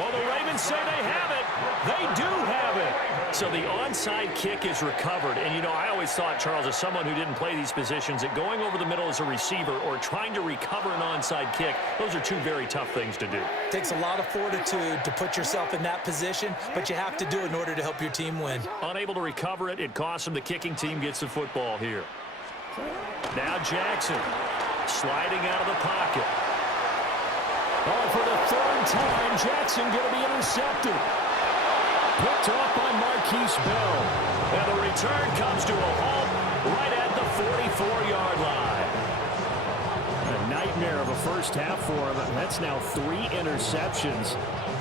Oh, the Ravens say they have it. They do have it. So the onside kick is recovered. And, you know, I always thought, Charles, as someone who didn't play these positions, that going over the middle as a receiver or trying to recover an onside kick, those are two very tough things to do. It takes a lot of fortitude to put yourself in that position, but you have to do it in order to help your team win. Unable to recover it, it costs them. The kicking team gets the football here. Now Jackson sliding out of the pocket. Oh, for the third time, Jackson going to be intercepted. Picked off by Marquise Bell. And the return comes to a halt right at the 44-yard line. A nightmare of a first half for him. That's now 3 interceptions.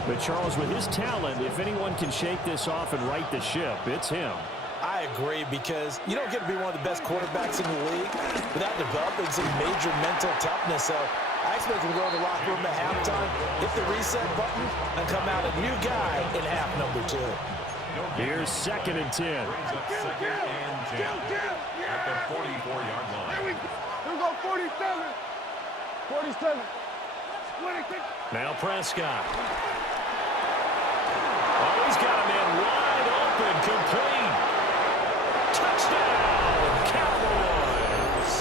But Charles, with his talent, if anyone can shake this off and right the ship, it's him. I agree, because you don't get to be one of the best quarterbacks in the league without developing some major mental toughness. So I expect him to go to the locker room at halftime, hit the reset button, and come out a new guy in half number 2. Here's 2nd and 10. At the 44-yard line. Here we go, 47. 47. Now Prescott. Oh, he's got a man wide open, complete. Touchdown, Cowboys.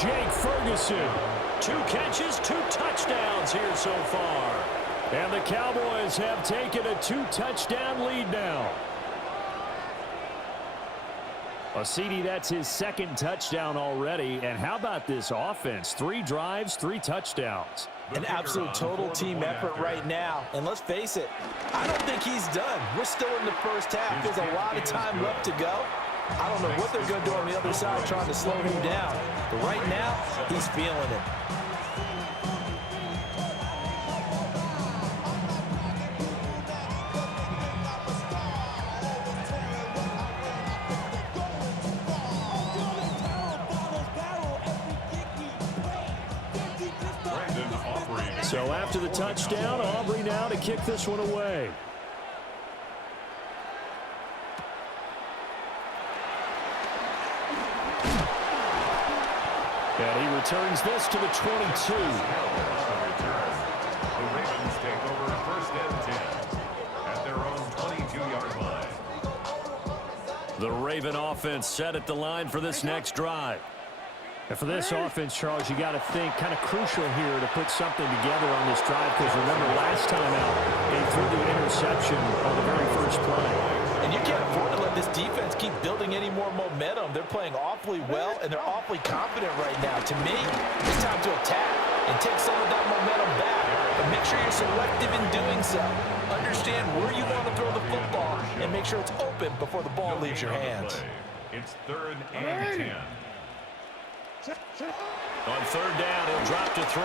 Jake Ferguson. 2 catches, 2 touchdowns here so far. And the Cowboys have taken a 2-touchdown lead now. Well, CD, that's his 2nd touchdown already. And how about this offense? 3 drives, 3 touchdowns. An absolute total team effort right now. And let's face it, I don't think he's done. We're still in the first half. There's a lot of time left to go. I don't know what they're going to do on the other side trying to slow him down. But right now, he's feeling it. So after the touchdown, Aubrey now to kick this one away. And he returns this to the 22. The Ravens take over 1st and 10 at their own 22-yard line. The Raven offense set at the line for this next drive. And for this offense, Charles, you got to think kind of crucial here to put something together on this drive, because remember last time out, they threw the interception on the very first play. And you can't afford to let this defense keep building any more momentum. They're playing awfully well, and they're awfully confident right now. To me, it's time to attack and take some of that momentum back. But make sure you're selective in doing so. Understand where you want to throw the football and make sure it's open before the ball leaves your hands. It's 3rd and 10. On 3rd down, he'll drop to throw.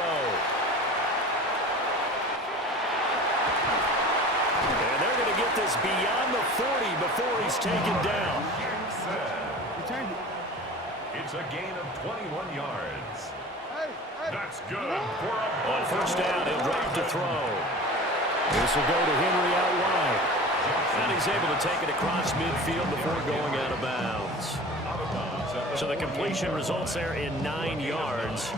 And they're going to get this beyond the 40 before he's taken down. It's a gain of 21 yards. That's good for a... On 1st down, he'll drop to throw. This will go to Henry out wide. And he's able to take it across midfield before going out of bounds. So the completion results there in 9 yards.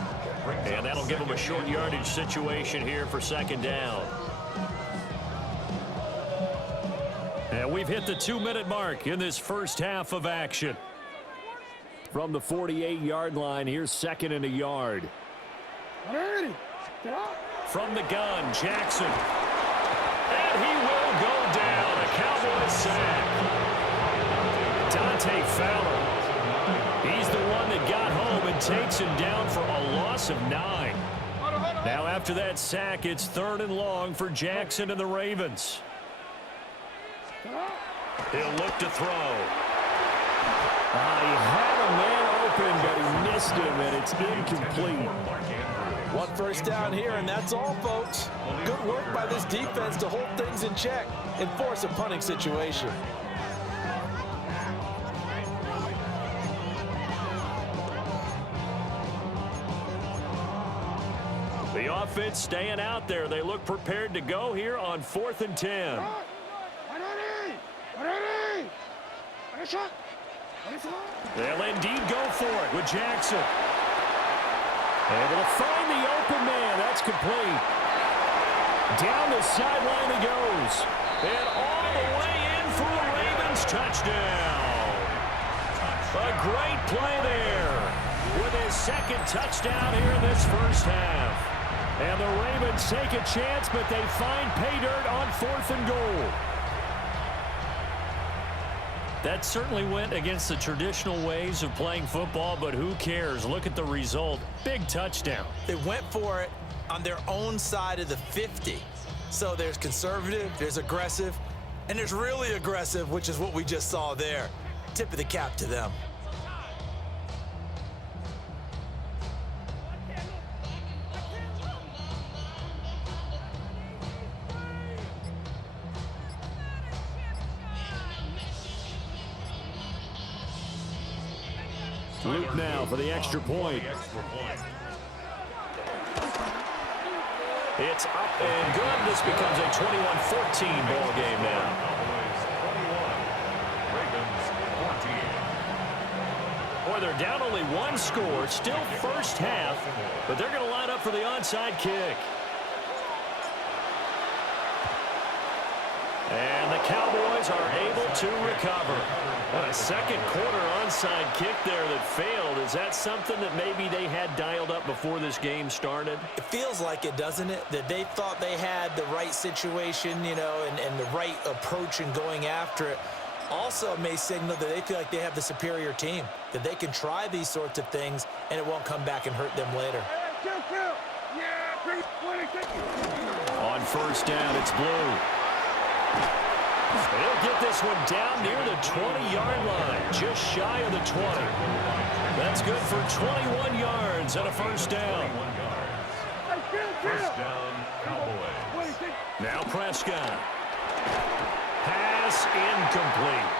And that'll give him a short yardage situation here for 2nd down. And we've hit the 2-minute mark in this first half of action. From the 48-yard line, here's 2nd and a yard. From the gun, Jackson. And he will go down. A Cowboys sack. Dante Fowler. He's the one that got home and takes him down for a loss of 9. Now after that sack, it's 3rd and long for Jackson and the Ravens. He'll look to throw. He had a man open, but he missed him, and it's incomplete. 1 first down here, and that's all, folks. Good work by this defense to hold things in check and force a punting situation. The offense staying out there. They look prepared to go here on 4th and 10. They'll indeed go for it with Jackson. Able to find the open man. That's complete. Down the sideline he goes. And all the way in for the Ravens touchdown. A great play there with his second touchdown here in this first half. And the Ravens take a chance, but they find pay dirt on 4th and goal. That certainly went against the traditional ways of playing football, but who cares? Look at the result. Big touchdown. They went for it on their own side of the 50. So there's conservative, there's aggressive, and there's really aggressive, which is what we just saw there. Tip of the cap to them. Luke now for the extra point. It's up and good. This becomes a 21-14 ball game now. Boy, they're down only one score. Still first half, but they're going to line up for the onside kick. And the Cowboys are able to recover. And a second quarter onside kick there that failed. Is that something that maybe they had dialed up before this game started? It feels like it, doesn't it? That they thought they had the right situation, you know, and the right approach in going after it. Also may signal that they feel like they have the superior team, that they can try these sorts of things and it won't come back and hurt them later. On first down, it's Blue. He'll get this one down near the 20-yard line, just shy of the 20. That's good for 21 yards and a first down. First down, Cowboys. Now Prescott. Pass incomplete.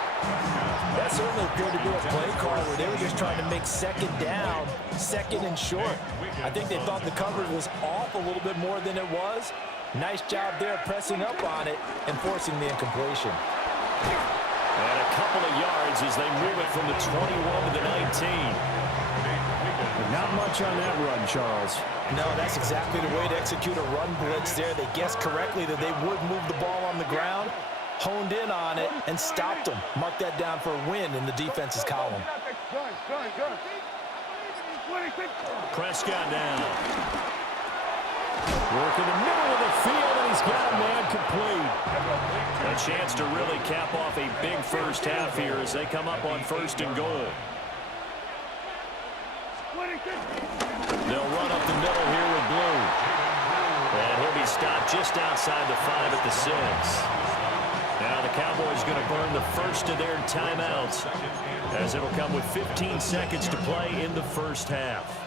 That certainly appeared to be a play call where they were just trying to make second down, second and short. I think they thought the coverage was off a little bit more than it was. Nice job there pressing up on it and forcing the incompletion. And a couple of yards as they move it from the 21 to the 19. Not much on that run, Charles. No, that's exactly the way to execute a run blitz there. They guessed correctly that they would move the ball on the ground, honed in on it, and stopped them. Mark that down for a win in the defense's column. Prescott now. Work in the middle of the field, and he's got a man complete. A chance to really cap off a big first half here as they come up on 1st and goal. They'll run up the middle here with Blue. And he'll be stopped just outside the 5 at the 6. Now the Cowboys going to burn the first of their timeouts as it'll come with 15 seconds to play in the first half.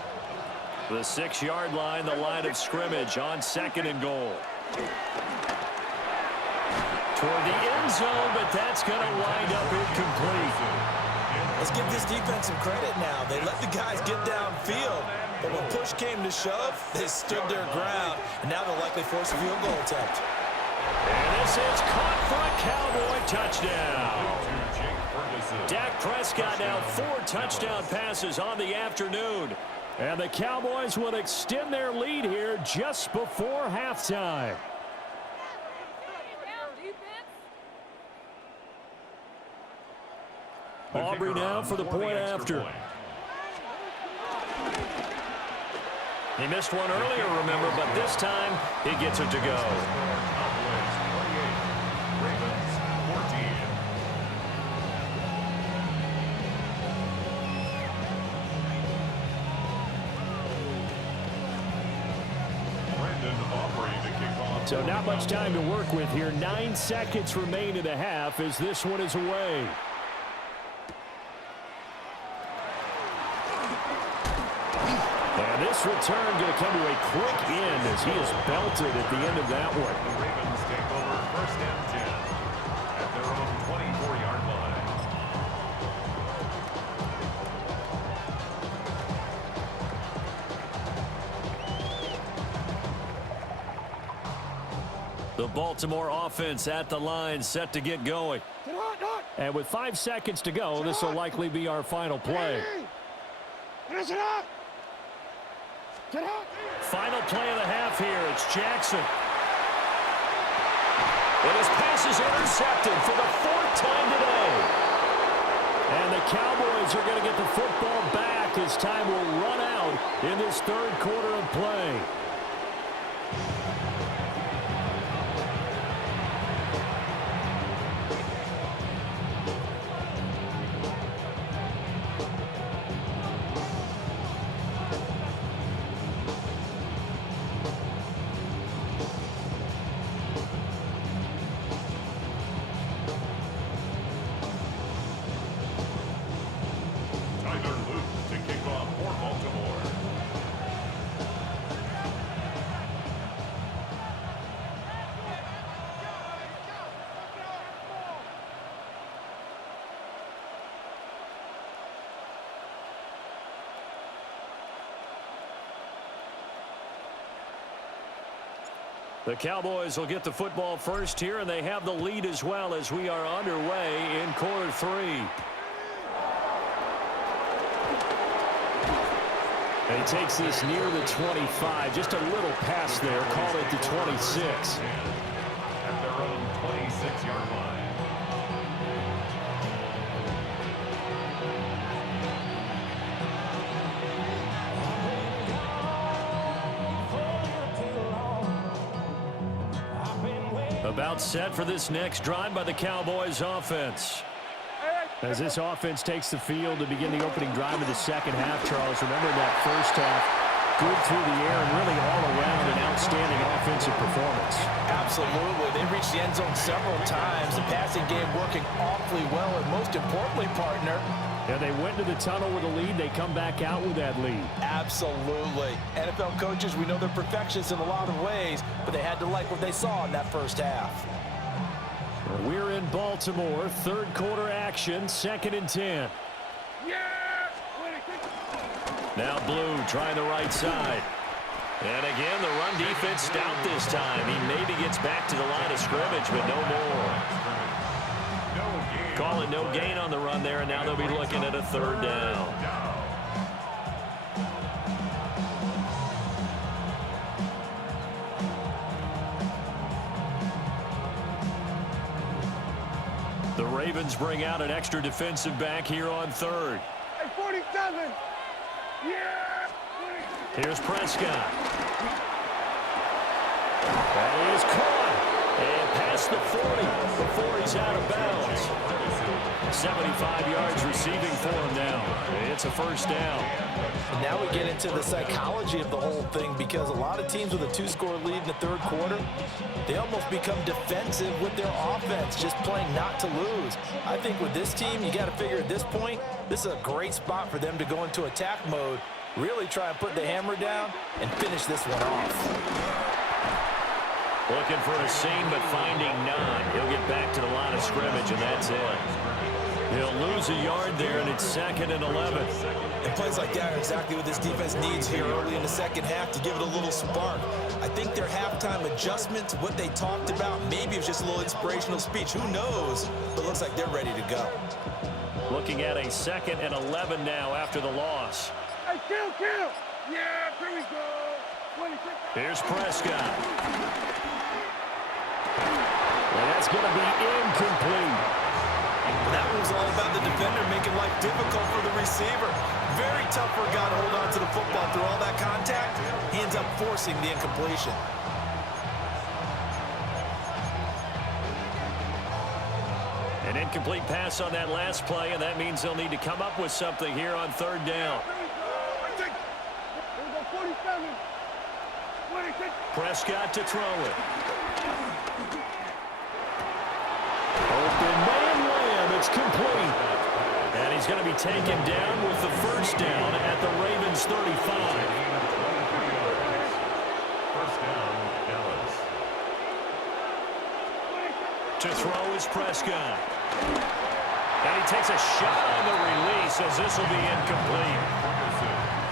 The 6-yard line, the line of scrimmage on 2nd and goal. Toward the end zone, but that's going to wind up incomplete. Let's give this defense some credit now. They let the guys get downfield, but when push came to shove, they stood their ground, and now they'll likely force a field goal attempt. And this is caught for a Cowboy touchdown. Dak Prescott now 4 touchdown passes on the afternoon. And the Cowboys will extend their lead here just before halftime. Aubrey now for the point after. He missed one earlier, remember, but this time he gets it to go. So not much time to work with here. 9 seconds remain in the half as this one is away. And this return going to come to a quick end as he is belted at the end of that one. The Ravens take over 1st and 10 at their own 24-yard line. The Baltimore offense at the line, set to get going. And with 5 seconds to go, this will likely be our final play. Final play of the half here. It's Jackson. And his pass is intercepted for the 4th time today. And the Cowboys are going to get the football back as time will run out in this 3rd quarter of play. The Cowboys will get the football first here, and they have the lead as well as we are underway in quarter 3. And he takes this near the 25. Just a little pass there. Call it the 26. At their own 26-yard line. About set for this next drive by the Cowboys offense. As this offense takes the field to begin the opening drive of the 2nd half, Charles, remember that 1st half, good through the air and really all around an outstanding offensive performance. Absolutely. They reached the end zone several times. The passing game working awfully well, and most importantly, partner, yeah, they went to the tunnel with a lead. They come back out with that lead. Absolutely. NFL coaches, we know they're perfectionists in a lot of ways, but they had to like what they saw in that 1st half. We're in Baltimore. 3rd quarter action. 2nd and 10. Now Blue trying the right side. And again, the run defense stout this time. He maybe gets back to the line of scrimmage, but no more. Call it no gain on the run there, and now they'll be looking at a 3rd down. The Ravens bring out an extra defensive back here on 3rd. Hey, 47. Yeah. Here's Prescott. And he is caught. And past the 40 before he's out of bounds. 75 yards receiving for him now. It's a 1st down. And now we get into the psychology of the whole thing, because a lot of teams with a 2-score lead in the 3rd quarter, they almost become defensive with their offense, just playing not to lose. I think with this team, you got to figure at this point, this is a great spot for them to go into attack mode, really try and put the hammer down and finish this one off. Looking for a seam, but finding none. He'll get back to the line of scrimmage, and that's it. He'll lose a yard there, and it's 2nd and 11. And plays like that are exactly what this defense needs here early in the 2nd half to give it a little spark. I think their halftime adjustment, what they talked about, maybe it was just a little inspirational speech. Who knows? But it looks like they're ready to go. Looking at a 2nd and 11 now after the loss. Hey, kill. Yeah, here we go. 26. Here's Prescott. And that's going to be incomplete. That was all about the defender making life difficult for the receiver. Very tough for a guy to hold on to the football through all that contact. He ends up forcing the incompletion. An incomplete pass on that last play, and that means they'll need to come up with something here on 3rd down. Here we go, 47. 26. Prescott to throw it. Open man layup. It's complete. And he's going to be taken down with the 1st down at the Ravens 35. 1st down, Dallas. To throw is Prescott. And he takes a shot on the release as this will be incomplete.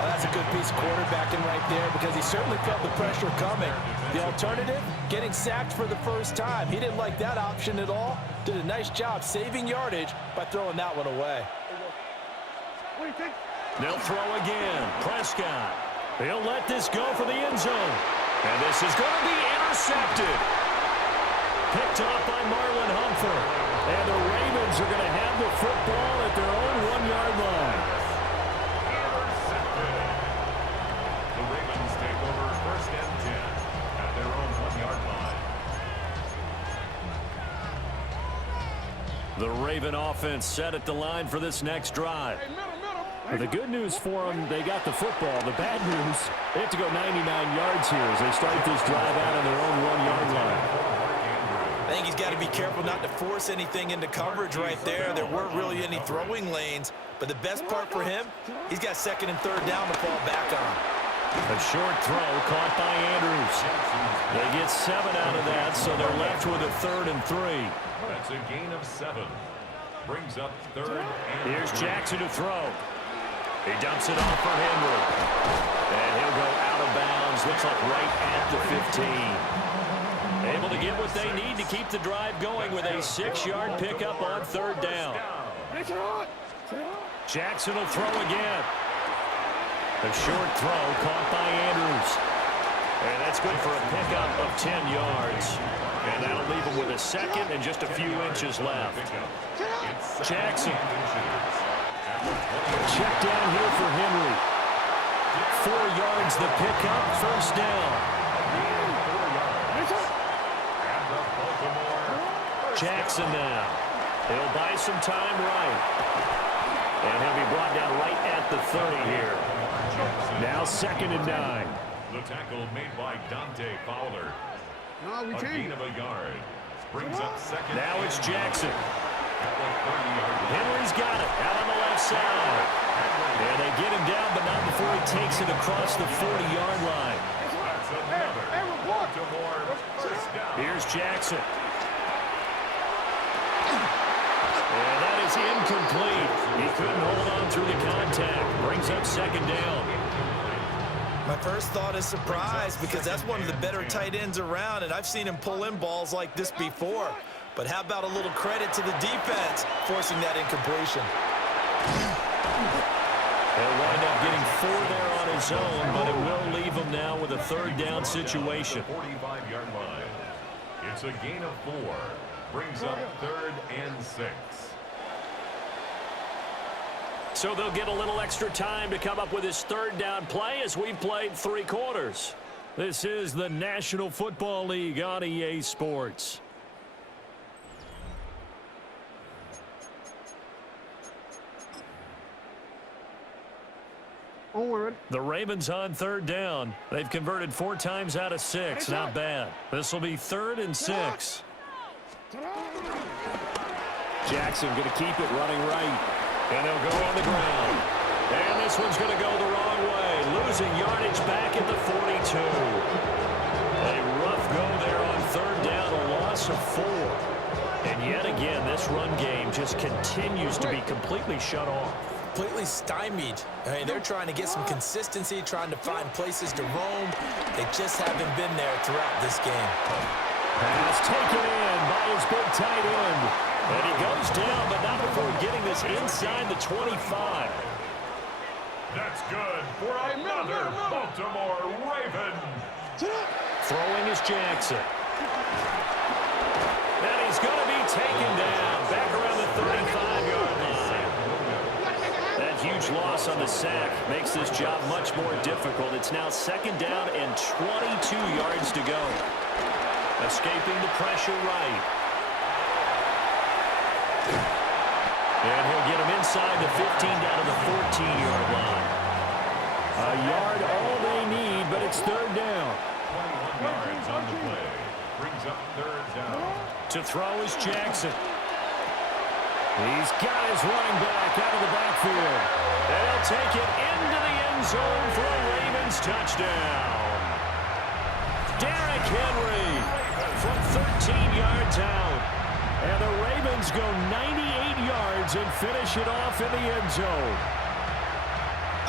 Well, that's a good piece of quarterbacking right there, because he certainly felt the pressure coming. The alternative, getting sacked for the 1st time. He didn't like that option at all. Did a nice job saving yardage by throwing that one away. They'll throw again. Prescott. He'll let this go for the end zone. And this is going to be intercepted. picked off by Marlon Humphrey. And the Ravens are going to have the football at their own 1-yard line. Intercepted. The Ravens take over 1st and 10 at their own 1-yard line. The Raven offense set at the line for this next drive. But the good news for them, they got the football. The bad news, they have to go 99 yards here as they start this drive out on their own 1-yard line. I think he's got to be careful not to force anything into coverage right there. There weren't really any throwing lanes. But the best part for him, he's got 2nd and 3rd down to fall back on. A short throw caught by Andrews. They get 7 out of that, so they're left with a 3rd and 3. That's a gain of 7. Brings up 3rd and Here's 3. Jackson to throw. He dumps it off for Henry. And he'll go out of bounds. Looks like right at the 15. Able to get what they need to keep the drive going with a 6-yard pickup on 3rd down. Jackson will throw again. A short throw caught by Andrews. And that's good for a pickup of 10 yards. And that'll leave him with a 2nd and just a few inches left. Jackson. Check down here for Henry. 4 yards the pickup, 1st down. Jackson now. He'll buy some time right. And he'll be brought down right at the 30 here. Now 2nd and 9. The tackle made by Dante Fowler. A gain of a yard. Brings up 2nd. Now it's Jackson. At the 30-yard line. Henry's got it out on the left side. And they get him down, but not before he takes it across the 40-yard line. That's another Baltimore 1st down. Here's Jackson. And that is incomplete. He couldn't hold on through the contact. Brings up 2nd down. My first thought is surprise because that's one of the better tight ends around, and I've seen him pull in balls like this before. But how about a little credit to the defense forcing that incompletion? He'll wind up getting 4 there on his own, but it will leave him now with a 3rd down situation. 45-yard line. It's a gain of 4. Brings up 3rd and 6. So they'll get a little extra time to come up with his 3rd down play as we've played 3 quarters. This is the National Football League on EA Sports. The Ravens on 3rd down. They've converted 4 times out of 6. Not bad. This will be 3rd and 6. Jackson going to keep it running right. And they'll go on the ground. And this one's going to go the wrong way. Losing yardage back at the 42. A rough go there on 3rd down. A loss of 4. And yet again, this run game just continues to be completely shut off. Completely stymied. I mean, they're trying to get some consistency, trying to find places to roam. They just haven't been there throughout this game. Pass taken in by his big tight end. And he goes down, but not before getting this inside the 25. That's good for another Baltimore Raven. Throwing is Jackson. And he's going to be taken down back around the 35-yard line. That huge loss on the sack makes this job much more difficult. It's now 2nd down and 22 yards to go. Escaping the pressure right. And he'll get him inside the 15 down to the 14-yard line. A yard all they need, but it's 3rd down. 21 yards on the play. Brings up 3rd down. To throw is Jackson. He's got his running back out of the backfield. And he'll take it into the end zone for a Ravens touchdown. Derrick Henry from 13 yards out. And the Ravens go 98 yards and finish it off in the end zone.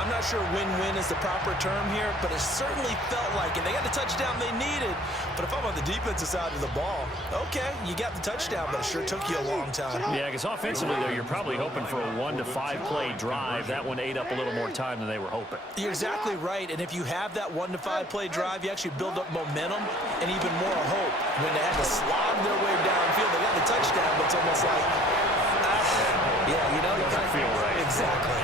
I'm not sure win-win is the proper term here, but it certainly felt like it. They got the touchdown they needed. But if I'm on the defensive side of the ball, okay, you got the touchdown, but it sure took you a long time. Yeah, because offensively, though, you're probably hoping for a 1 to 5 play drive. That one ate up a little more time than they were hoping. You're exactly right, and if you have that 1 to 5 play drive, you actually build up momentum and even more hope. When they had to slog their way downfield, they got the touchdown, but it's almost like, yeah, you know, it doesn't feel right. Exactly.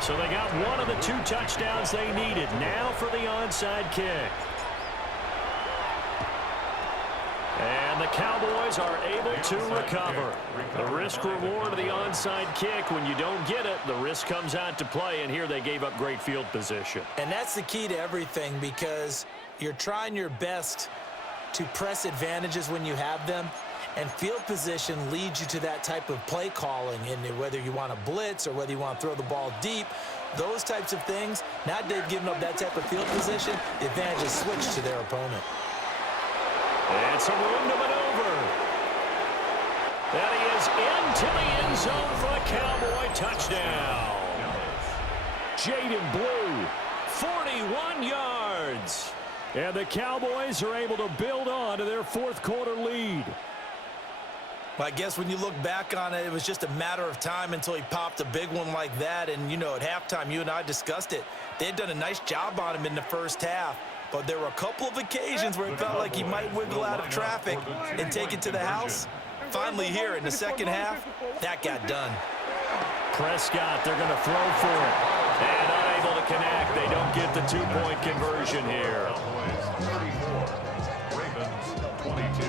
So they got one of the 2 touchdowns they needed. Now for the onside kick. And the Cowboys are able to recover. The risk-reward of the onside kick, when you don't get it, the risk comes out to play, and here they gave up great field position. And that's the key to everything, because you're trying your best to press advantages when you have them, and field position leads you to that type of play calling, and whether you want to blitz or whether you want to throw the ball deep, those types of things. Now they've given up that type of field position, the advantage is switched to their opponent. And some room to maneuver. That he is into the end zone for a Cowboy touchdown. Jaden Blue, 41 yards. And the Cowboys are able to build on to their 4th quarter lead. Well, I guess when you look back on it, it was just a matter of time until he popped a big one like that. And, you know, at halftime, you and I discussed it. They had done a nice job on him in the first half. But there were a couple of occasions where it felt like he might wiggle out of traffic and take it to the house. Finally here in the second half, that got done. Prescott, they're going to throw for it. And unable to connect. They don't get the 2-point conversion here. Ravens 22.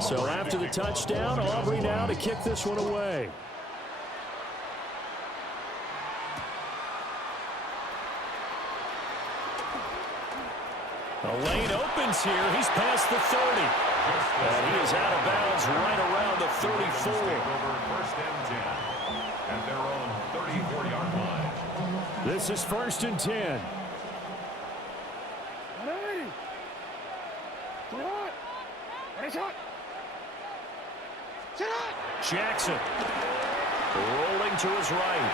So after the touchdown, Aubrey now to kick this one away. The lane opens here. He's past the 30. And he is out of bounds right around the 34. Over 1st and 10. At their own 34-yard line. This is 1st and 10. Jackson rolling to his right.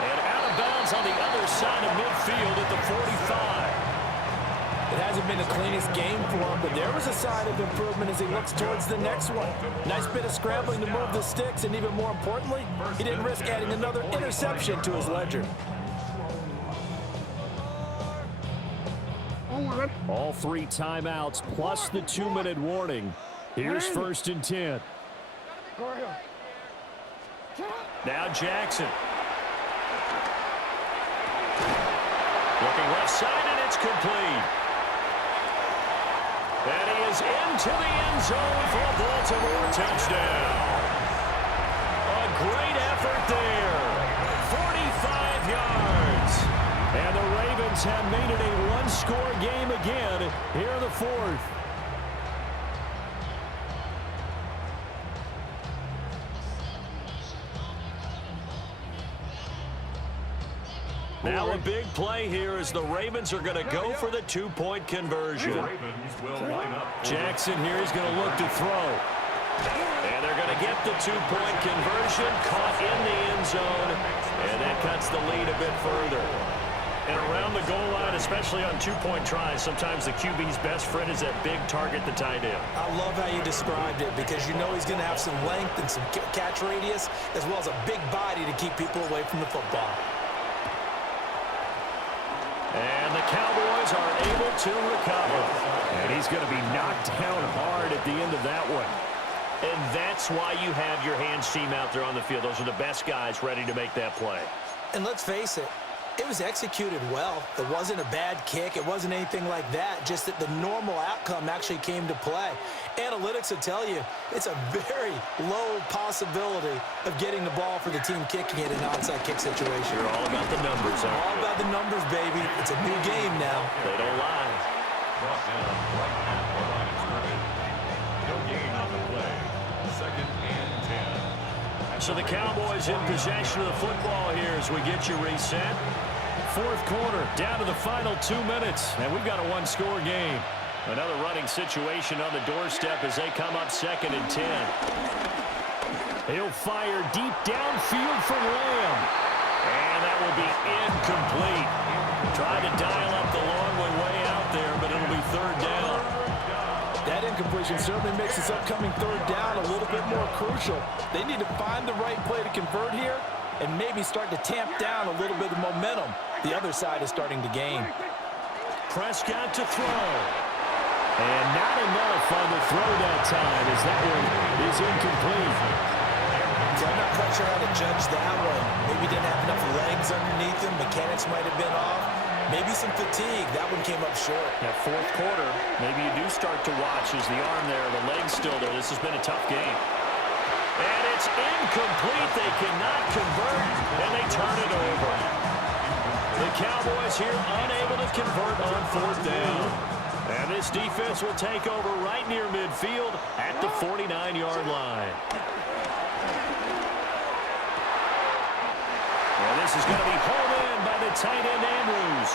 And out of bounds on the other side of midfield at the 45. It hasn't been the cleanest game for him, but there was a sign of improvement as he looks towards the next one. Nice bit of scrambling to move the sticks, and even more importantly, he didn't risk adding another interception to his ledger. All 3 timeouts plus the 2-minute warning. Here's 1st and 10. Now Jackson. Looking left side, and it's complete. And he is into the end zone for a Baltimore touchdown. A great effort there. 45 yards. And the Ravens have made it a 1-score game again here in the 4th. Now a big play here as the Ravens are going to go for the 2-point conversion. Ravens will line up. Jackson here is going to look to throw. And they're going to get the 2-point conversion, caught in the end zone, and that cuts the lead a bit further. And around the goal line, especially on 2-point tries, sometimes the QB's best friend is that big target, the tight end. I love how you described it, because you know he's going to have some length and some catch radius, as well as a big body to keep people away from the football. And the Cowboys are able to recover. And he's going to be knocked down hard at the end of that one. And that's why you have your hands team out there on the field. Those are the best guys ready to make that play. And let's face it, it was executed well. It wasn't a bad kick. It wasn't anything like that. Just that the normal outcome actually came to play. Analytics will tell you it's a very low possibility of getting the ball for the team kicking it in an onside kick situation. You're all about the numbers, aren't you? All about the numbers, baby. It's a new game now. They don't lie. Brought down right at the line of scrimmage. He'll So the Cowboys in possession of the football here as we get you reset. Fourth quarter, down to the final 2 minutes, and we've got a one-score game. Another running situation on the doorstep as they come up 2nd and 10. He'll fire deep downfield from Lamb. And that will be incomplete. Tried to dial up the long way out there, but it'll be 3rd down. That incompletion certainly makes this upcoming 3rd down a little bit more crucial. They need to find the right play to convert here and maybe start to tamp down a little bit of momentum. The other side is starting to gain. Prescott to throw. And not enough on the throw that time as that one is incomplete. So I'm not quite sure how to judge that one. Maybe didn't have enough legs underneath him. Mechanics might have been off. Maybe some fatigue. That one came up short. That fourth quarter, maybe you do start to watch as the arm there, the leg's still there. This has been a tough game. And it's incomplete. They cannot convert, and they turn it over. The Cowboys here unable to convert on 4th down. And this defense will take over right near midfield at the 49-yard line. Well, this is going to be hauled in by the tight end Andrews.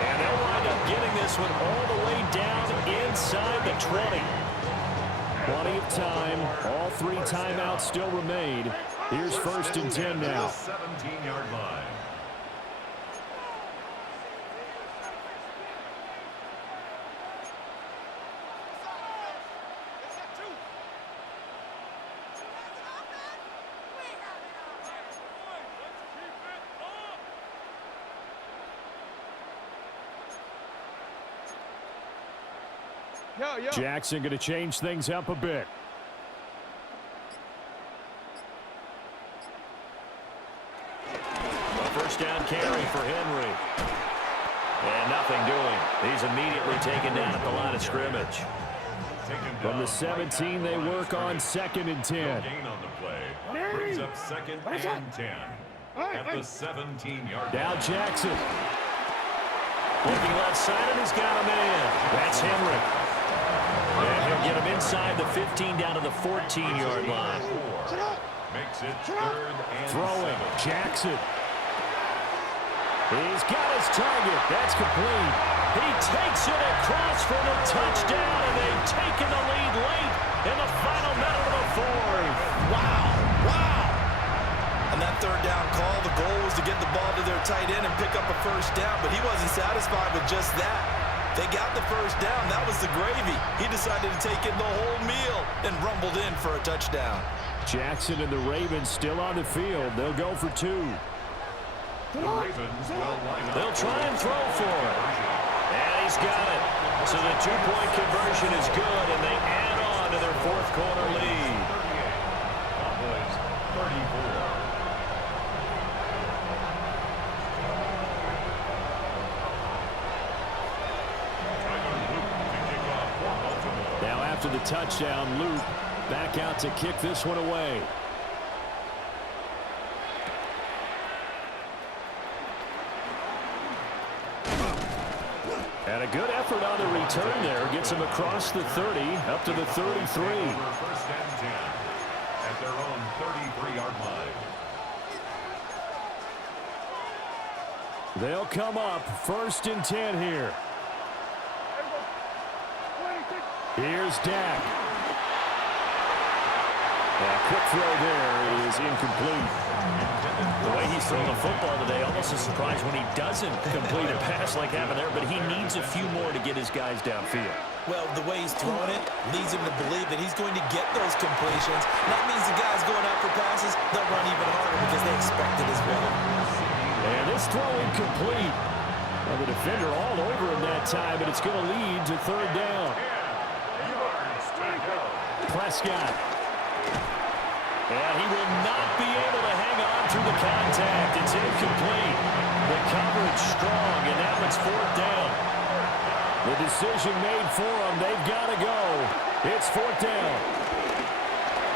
And they'll wind up getting this one all the way down inside the 20. Plenty of time. All 3 timeouts still remain. Here's 1st and 10 now. 17-yard line. Jackson going to change things up a bit. A 1st down carry for Henry. And nothing doing. He's immediately taken down at the line of scrimmage. From the 17, they work on 2nd and 10. Gain on the play. Brings up 2nd and 10. At the 17-yard line. Now Jackson. Looking left side, and he's got a man. That's Henry. And he'll get him inside the 15 down to the 14-yard line. Makes it 3rd and Throwing. 7. Jackson. He's got his target. That's complete. He takes it across for the touchdown, and they've taken the lead late in the final minute of the 4th. Wow. Wow. On that 3rd down call, the goal was to get the ball to their tight end and pick up a 1st down, but he wasn't satisfied with just that. They got the 1st down. That was the gravy. He decided to take in the whole meal and rumbled in for a touchdown. Jackson and the Ravens still on the field. They'll go for 2. The Ravens will line up. They'll try and throw for it. And he's got it. So the 2-point conversion is good, and they add on to their 4th quarter lead. 38. Cowboys 34. Now after the touchdown, Luke back out to kick this one away. And a good effort on the return there. Gets him across the 30, up to the 33. 1st and 10 at their own 33-yard line. They'll come up 1st and 10 here. Here's Dak. A quick throw there is incomplete. The way he's thrown the football today, almost a surprise when he doesn't complete a pass like happened there, but he needs a few more to get his guys downfield. Well, the way he's throwing it leads him to believe that he's going to get those completions. That means the guys going out for passes, they'll run even harder because they expect it as well. And this throw incomplete. Well, the defender all over him that time, but it's going to lead to 3rd down. Prescott. And he will not be able to hang on through the contact. It's incomplete. The coverage strong, and now it's 4th down. The decision made for them. They've got to go. It's 4th down.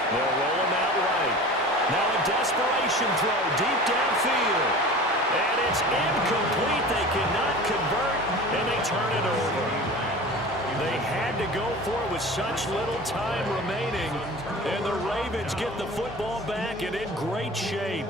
They'll roll him out right. Now a desperation throw deep downfield. And it's incomplete. They cannot convert, and they turn it over. They had to go for it with such little time remaining. And the Ravens get the football back and in great shape.